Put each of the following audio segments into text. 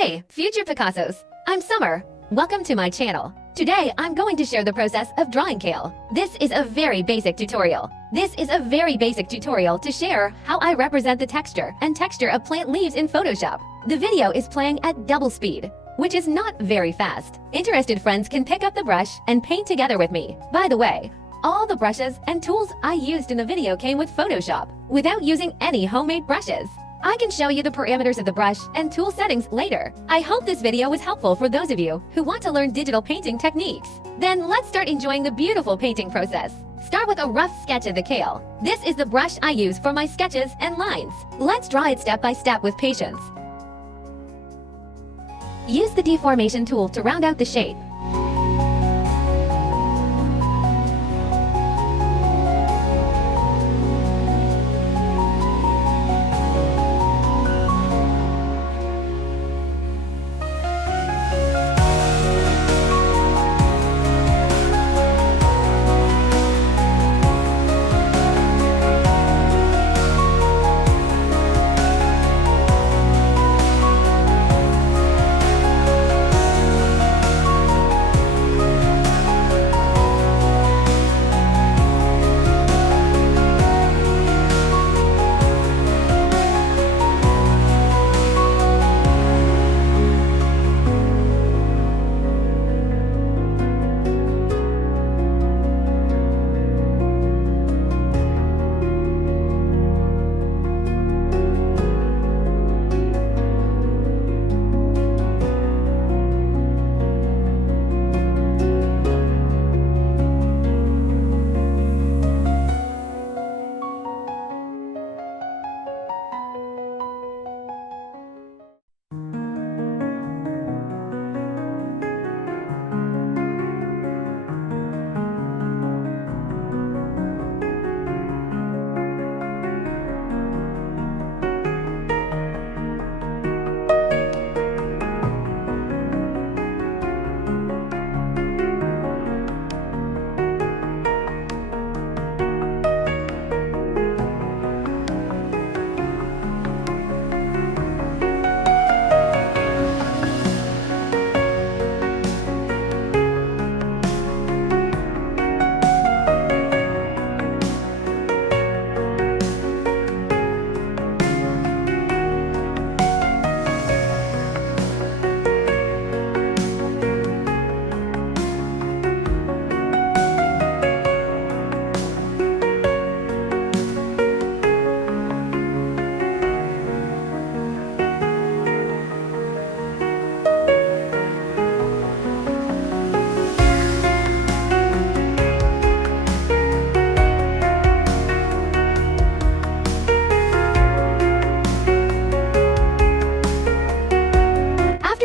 Hey, future Picassos! I'm Summer. Welcome to my channel. Today, I'm going to share the process of drawing kale. This is a very basic tutorial. To share how I represent the texture of plant leaves in Photoshop. The video is playing at double speed, which is not very fast. Interested friends can pick up the brush and paint together with me. By the way, all the brushes and tools I used in the video came with Photoshop, without using any homemade brushes. I can show you the parameters of the brush and tool settings later. I hope this video was helpful for those of you who want to learn digital painting techniques. Then let's start enjoying the beautiful painting process. Start with a rough sketch of the kale. This is the brush I use for my sketches and lines. Let's draw it step by step with patience. Use the deformation tool to round out the shape.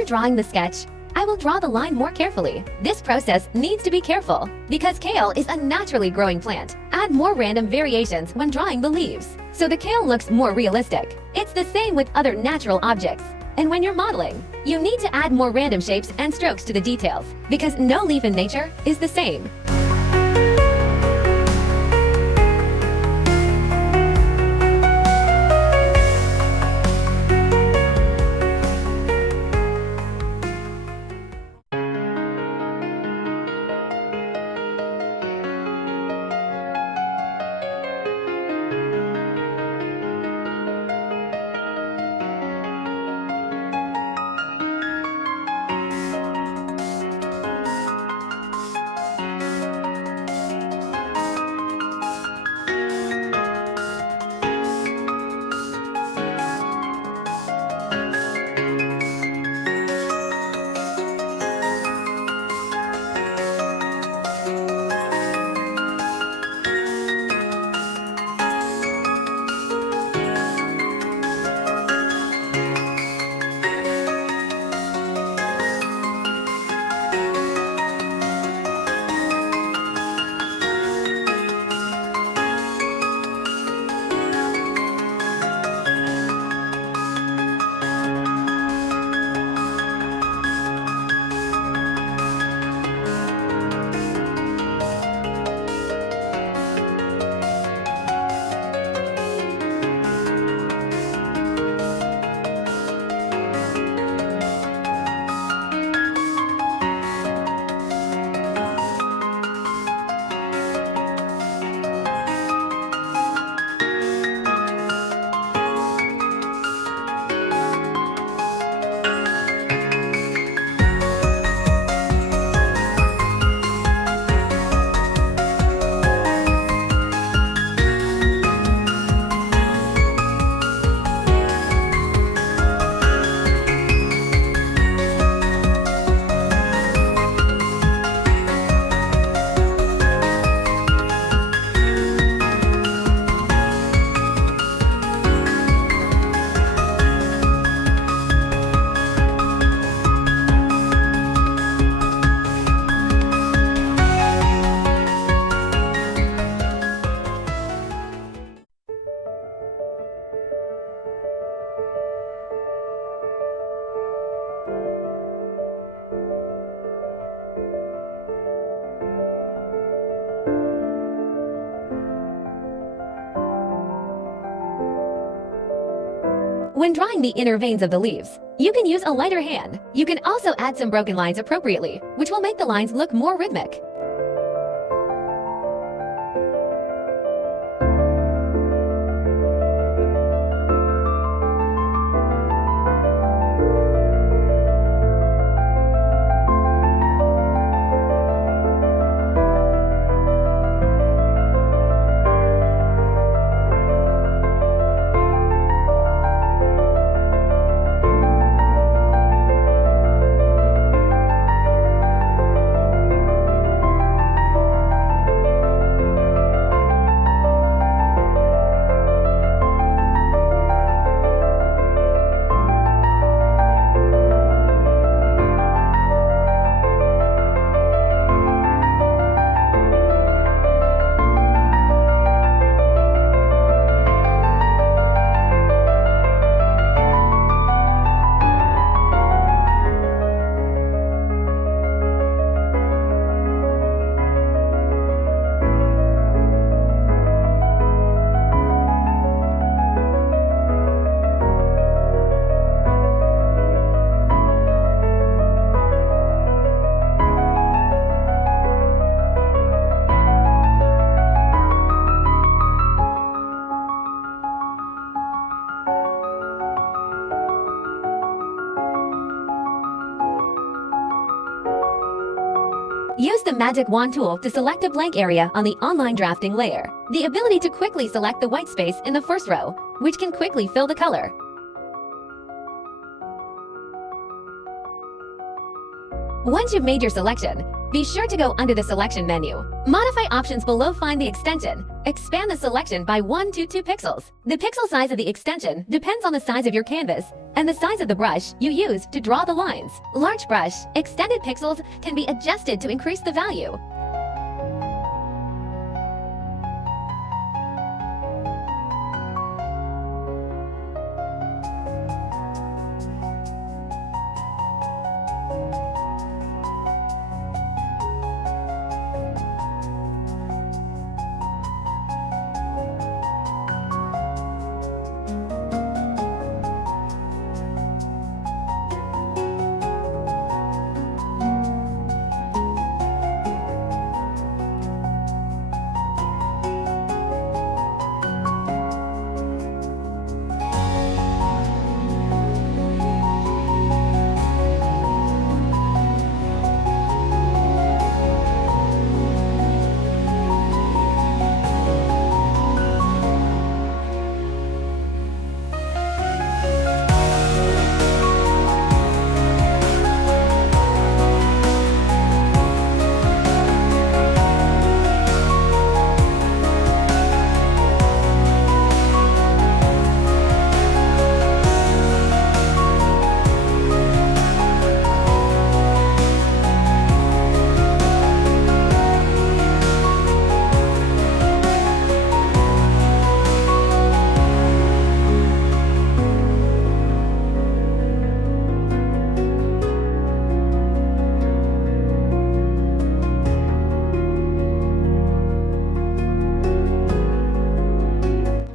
Drawing the sketch, I will draw the line more carefully. This process needs to be careful because kale is a naturally growing plant. Add more random variations when drawing the leaves, so the kale looks more realistic. It's the same with other natural objects. And when you're modeling, you need to add more random shapes and strokes to the details because no leaf in nature is the same. When drawing the inner veins of the leaves, you can use a lighter hand. You can also add some broken lines appropriately, which will make the lines look more rhythmic. Use the Magic Wand tool to select a blank area on the online drafting layer. The ability to quickly select the white space in the first row, which can quickly fill the color. Once you've made your selection, be sure to go under the selection menu. Modify options below find the extension. Expand the selection by 1 to 2 pixels. The pixel size of the extension depends on the size of your canvas and the size of the brush you use to draw the lines. Large brush, extended pixels can be adjusted to increase the value.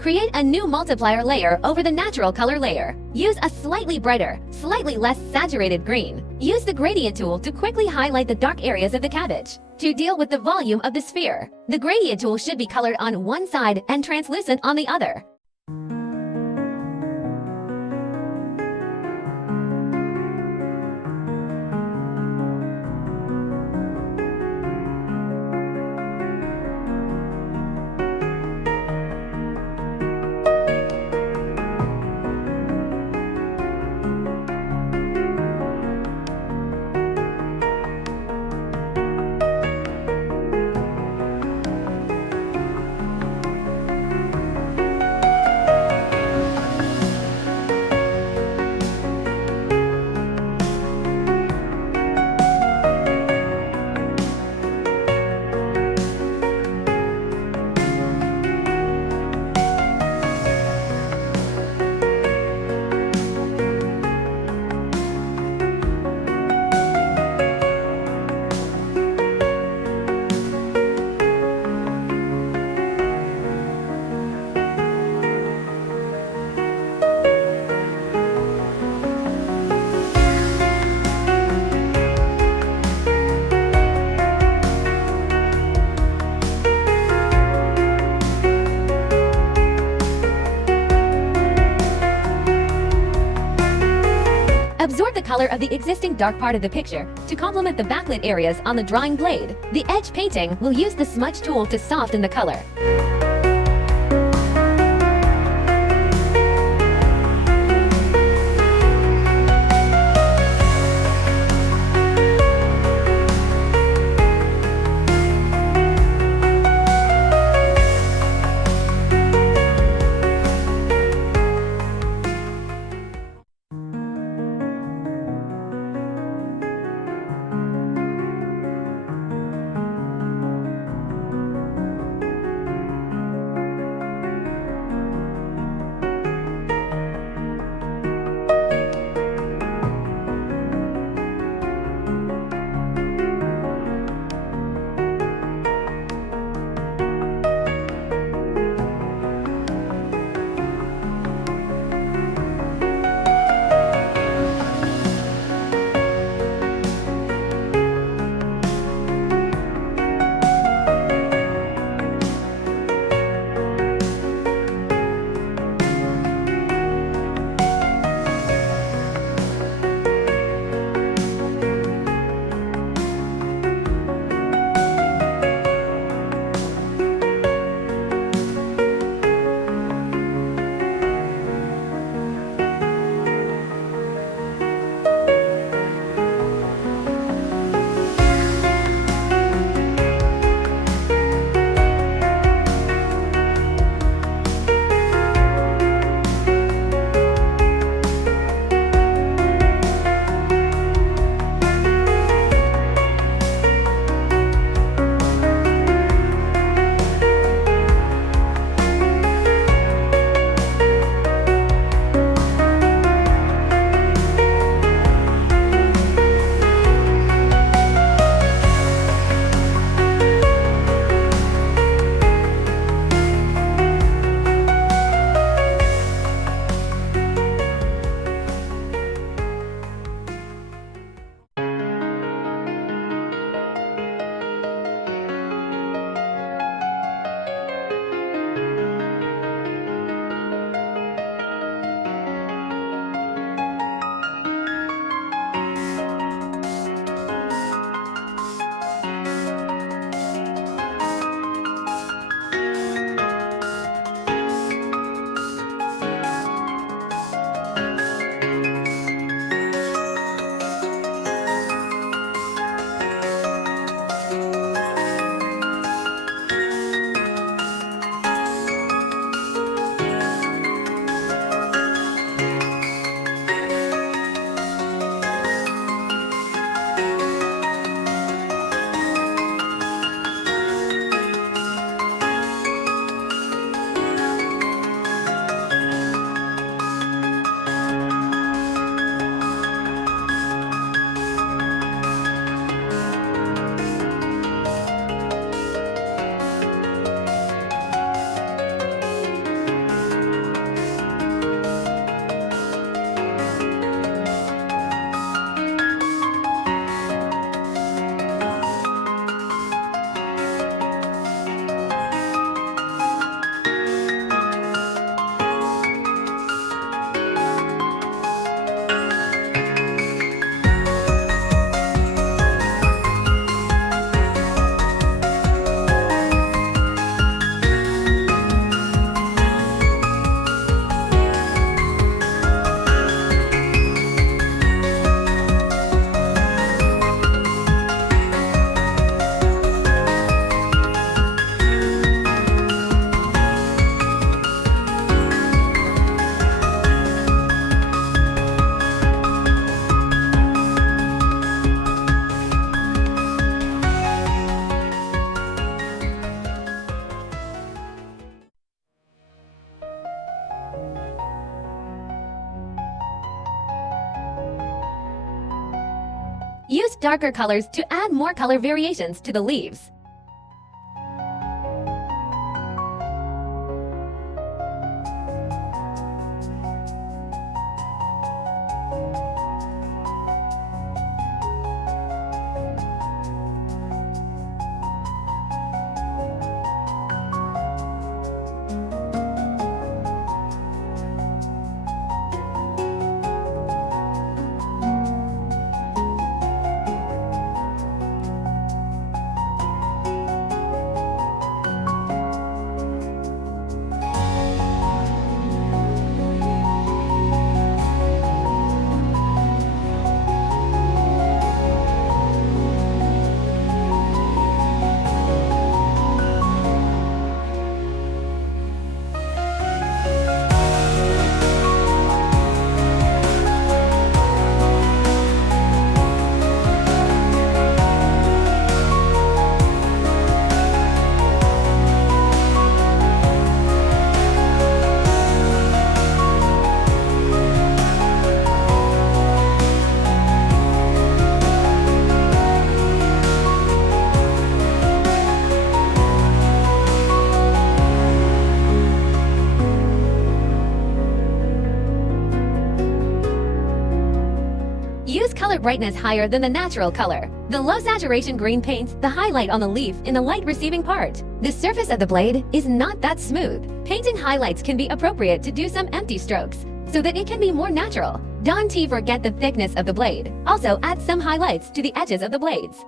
Create a new multiplier layer over the natural color layer. Use a slightly brighter, slightly less saturated green. Use the gradient tool to quickly highlight the dark areas of the cabbage. To deal with the volume of the sphere, the gradient tool should be colored on one side and translucent on the other. color of the existing dark part of the picture to complement the backlit areas on the drawing blade. The edge painting will use the smudge tool to soften the color. Use darker colors to add more color variations to the leaves. Use color brightness higher than the natural color. The low saturation green paints the highlight on the leaf in the light receiving part. The surface of the blade is not that smooth. Painting highlights can be appropriate to do some empty strokes, so that it can be more natural. Don't forget the thickness of the blade. Also add some highlights to the edges of the blades.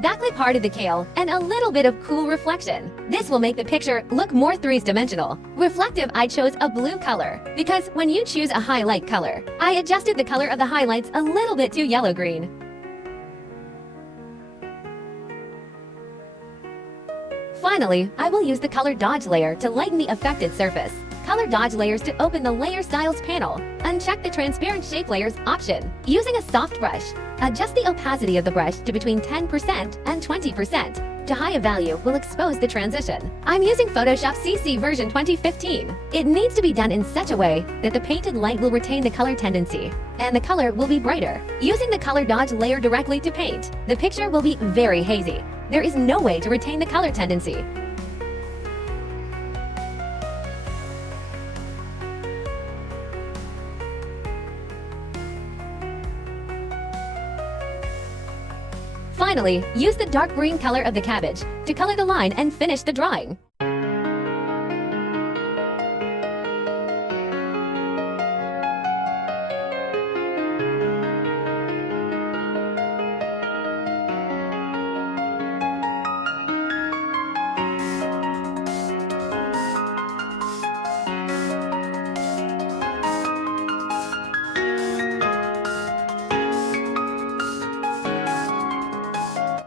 Backlit part of the kale and a little bit of cool reflection. This will make the picture look more three-dimensional. Reflective, I chose a blue color because when you choose a highlight color, I adjusted the color of the highlights a little bit to yellow-green. Finally, I will use the color dodge layer to lighten the affected surface. Color dodge layers to open the layer styles panel. Uncheck the transparent shape layers option. Using a soft brush, adjust the opacity of the brush to between 10% and 20%. To higher value will expose the transition. I'm using Photoshop CC version 2015. It needs to be done in such a way that the painted light will retain the color tendency, and the color will be brighter. Using the color dodge layer directly to paint, the picture will be very hazy. There is no way to retain the color tendency. Finally, use the dark green color of the cabbage to color the line and finish the drawing.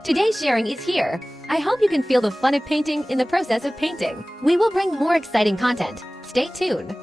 Today's sharing is here. I hope you can feel the fun of painting in the process of painting. We will bring more exciting content. Stay tuned.